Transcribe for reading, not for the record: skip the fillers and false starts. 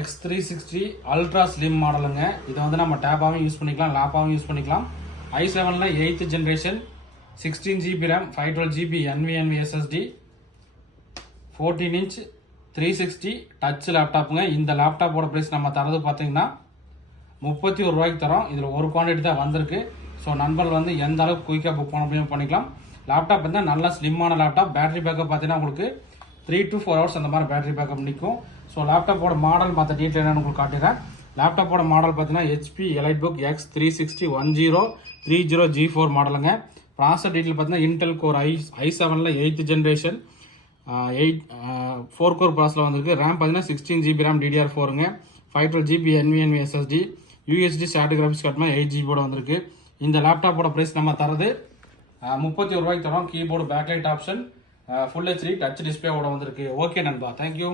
X360 ultra slim மாடலுங்க. இதை வந்து நம்ம டேபாகவும் யூஸ் பண்ணிக்கலாம், லேப்பாகவும் யூஸ் பண்ணிக்கலாம். i7ல 8th generation, 16GB RAM, 512GB NVMe SSD, 14 inch 360 touch லேப்டாப்புங்க. இந்த லேப்டாப்போட ப்ரைஸ் நம்ம தரது பார்த்தீங்கன்னா 31 ரூபாய்க்கு தரோம். இதில் ஒரு குவான்டிட்டி தான் வந்திருக்கு. ஸோ நண்பர்கள் வந்து எந்த அளவுக்கு குயிக்காக புக் பண்ண முடியும் பண்ணிக்கலாம். லேப்டாப் வந்து நல்ல ஸ்லிம்மான லேப்டாப். பேட்டரி பேக்கப் பார்த்தீங்கன்னா உங்களுக்கு 3 to 4 hours அந்த மாதிரி பேட்டரி பேக்கப் நிற்கும். ஸோ லேப்டாப்போட மாடல் மற்ற டீட்டெயில் என்னன்னு உங்களுக்கு காட்டுறேன். லேப்டாப்போட மாடல் பார்த்தீங்கன்னா HP EliteBook X360 1030 G4 மாடலுங்க. ப்ராசஸர் டீட்டெயில் பார்த்தீங்கன்னா இன்டெல் கோர் i7ல 8th ஜென்ரேஷன் 4 கோர் ப்ராசஸில் வந்திருக்கு. ரேம் பார்த்தீங்கன்னா 16GB RAM DDR4ங்க, 512GB NVMe SSD, USD static graphics card 8GB வந்திருக்கு. இந்த லேப்டாப்போட ப்ரைஸ் நம்ம தரது 31 ரூபாய்க்கு தரோம். Keyboard backlight option, full HD touch டிஸ்பிளேவோட வந்திருக்கு. ஓகே நண்பா, தேங்க்யூ.